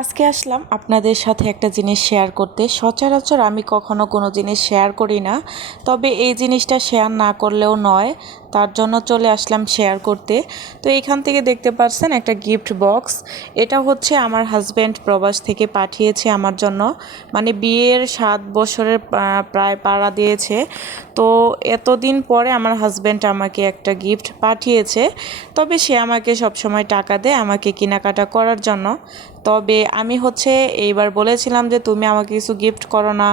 আজকে আসলাম আপনাদের সাথে একটা জিনিস শেয়ার করতে। সচরাচর আমি কখনো কোনো জিনিস শেয়ার করি না, তবে এই জিনিসটা শেয়ার না করলেও নয়, তার জন্য চলে আসলাম শেয়ার করতে। তো এইখান থেকে দেখতে পাচ্ছেন একটা গিফট বক্স। এটা হচ্ছে আমার হাজব্যান্ড প্রবাস থেকে পাঠিয়েছে আমার জন্য, মানে বিয়ের 7 বছরের প্রায় পাড়া দিয়েছে। তো এতদিন পরে আমার হাজব্যান্ড আমাকে একটা গিফট পাঠিয়েছে। তবে সে আমাকে সবসময় টাকা দেয় আমাকে কেনাকাটা করার জন্য। তবে আমি হচ্ছে এইবার বলেছিলাম যে তুমি আমাকে কিছু গিফট করো না,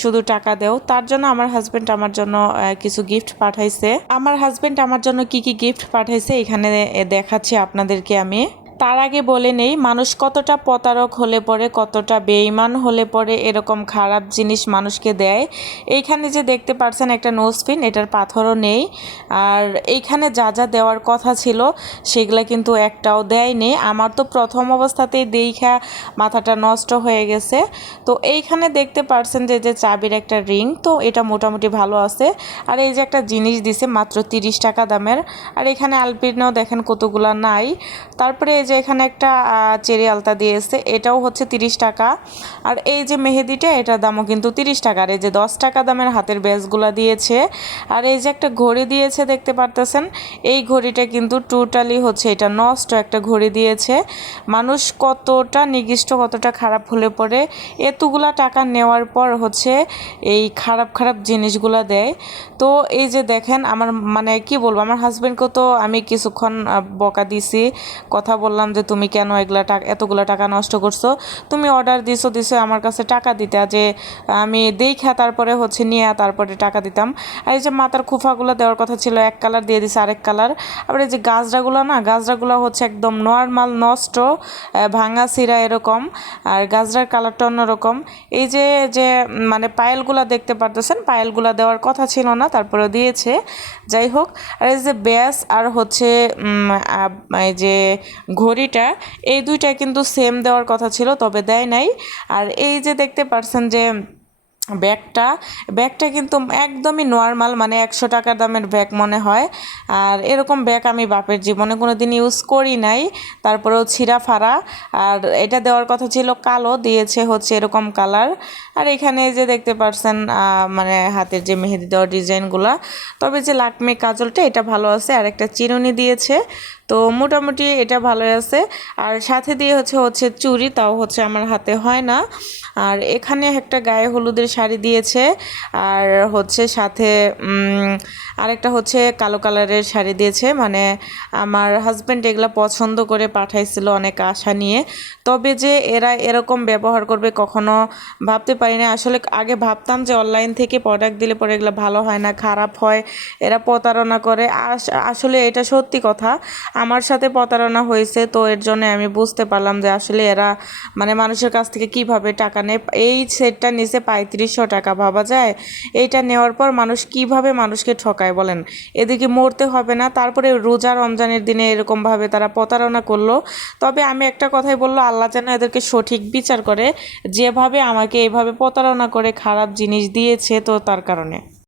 শুধু টাকা দাও। তার জন্য আমার হাজব্যান্ড আমার জন্য কিছু গিফট পাঠাইছে। আমার হাজব্যান্ড আমার জন্য কি কি গিফট পাঠাইছে এখানে দেখাচ্ছি আপনাদেরকে আমি। তার আগে বলে নেই, মানুষ কতটা প্রতারক হলে পরে, কতটা বেঈমান হলে পরে এরকম খারাপ জিনিস মানুষকে দেয়। এইখানে যে দেখতে পাচ্ছেন একটা নোজপিন, এটার পাথরও নেই। আর এইখানে যা যা দেওয়ার কথা ছিল সেগুলো কিন্তু একটাও দেয়নি। আমার তো প্রথম অবস্থাতেই দেখা মাথাটা নষ্ট হয়ে গেছে। তো এইখানে দেখতে পাচ্ছেন যে চাবির একটা রিং, তো এটা মোটামুটি ভালো আছে। আর এই যে একটা জিনিস দিছে মাত্র 30 টাকা দামের। আর এখানে আলপিনেও দেখেন কতগুলা নাই। তারপরে এই যে এখানে একটা চেরি আলতা দিয়েছে, এটাও হচ্ছে 30 টাকা। আর এই যে মেহেদিটা, এটার দামও কিন্তু 30 টাকা। আর এই যে 10 টাকা দামের হাতের ব্যাসগুলা দিয়েছে। আর এই যে একটা ঘড়ি দিয়েছে দেখতে পারতেছেন, এই ঘড়িটা কিন্তু টোটালি হচ্ছে এটা নষ্ট একটা ঘড়ি দিয়েছে। মানুষ কতটা নিকৃষ্ট, কতটা খারাপ হলে পরে এতগুলা টাকা নেওয়ার পর হচ্ছে এই খারাপ খারাপ জিনিসগুলা দেয়। তো এই যে দেখেন, আমার মানে কি বলবো, আমার হাজব্যান্ডকে তো আমি কিছুক্ষণ বকা দিছি, কথা বললাম যে তুমি কেন এতগুলো টাকা নষ্ট করছো, তুমি অর্ডার দিছো আমার কাছে টাকা দিতে, যে আমি দেখা তারপরে হচ্ছে নিয়ে তারপরে টাকা দিতাম। আর এই যে মাথার খোফাগুলো দেওয়ার কথা ছিল, এক কালার দিয়ে দিছে আরেক কালার। আবার এই যে গাজরাগুলো হচ্ছে একদম নর্মাল নষ্ট, ভাঙা ছিঁড়া এরকম। আর গাজরার কালারটা অন্যরকম। এই যে যে মানে পায়েলগুলো দেখতে পারতেছেন, পায়েলগুলো দেওয়ার কথা ছিল না, তারপরে দিয়েছে। যাই হোক, আর এই যে ব্যাস আর হচ্ছে এই যে ঘড়িটা, এই দুইটা কিন্তু সেম দেওয়ার কথা ছিল, তবে দেয় নাই। আর এই যে দেখতে পাচ্ছেন যে ব্যাগটা কিন্তু একদমই নর্মাল, মানে 100 টাকার দামের ব্যাগ মনে হয়। আর এরকম ব্যাগ আমি বাপের জীবনে কোনো দিন ইউজ করি নাই। তারপরেও ছিঁড়া ফাড়া। আর এটা দেওয়ার কথা ছিল কালো, দিয়েছে হচ্ছে এরকম কালার। আর এখানে যে দেখতে পাচ্ছেন মানে হাতের যে মেহেদি দেওয়ার ডিজাইনগুলো। তবে যে লাকমি কাজলটা এটা ভালো আছে, আর একটা চিরুনি দিয়েছে। তো মোটামুটি এটা ভালো আছে। আর সাথে দিয়ে হচ্ছে চুড়ি, তাও হচ্ছে আমার হাতে হয় না। আর এখানে একটা গায়ে হলুদের শাড়ি দিয়েছে। আর হচ্ছে সাথে আরেকটা হচ্ছে কালো কালারের শাড়ি দিয়েছে। মানে আমার হাজব্যান্ড এগুলো পছন্দ করে পাঠাইছিল অনেক আশা নিয়ে। তবে যে এরা এরকম ব্যবহার করবে কখনো ভাবতে পারি না। আসলে আগে ভাবতাম যে অনলাইন থেকে প্রোডাক্ট দিলে পরে এগুলো ভালো হয় না, খারাপ হয়, এরা প্রতারণা করে। আসলে এটা সত্যি কথা, আমার সাথে প্রতারণা হয়েছে। তো এর জন্য আমি বুঝতে পারলাম যে আসলে এরা মানে মানুষের কাছ থেকে কিভাবে টাকা নেয়। এই সেটটা নিচে 3500 টাকা, ভাবা যায়? এইটা নেওয়ার পর মানুষ কিভাবে মানুষকে ঠকায় বলেন। এদিকে মরতে হবে না, তারপরে রোজা রমজানের দিনে এরকমভাবে তারা প্রতারণা করলো। তবে আমি একটা কথাই বললো, আল্লাহ যেন এদেরকে সঠিক বিচার করে, যেভাবে আমাকে এইভাবে প্রতারণা করে খারাপ জিনিস দিয়েছে, তো তার কারণে।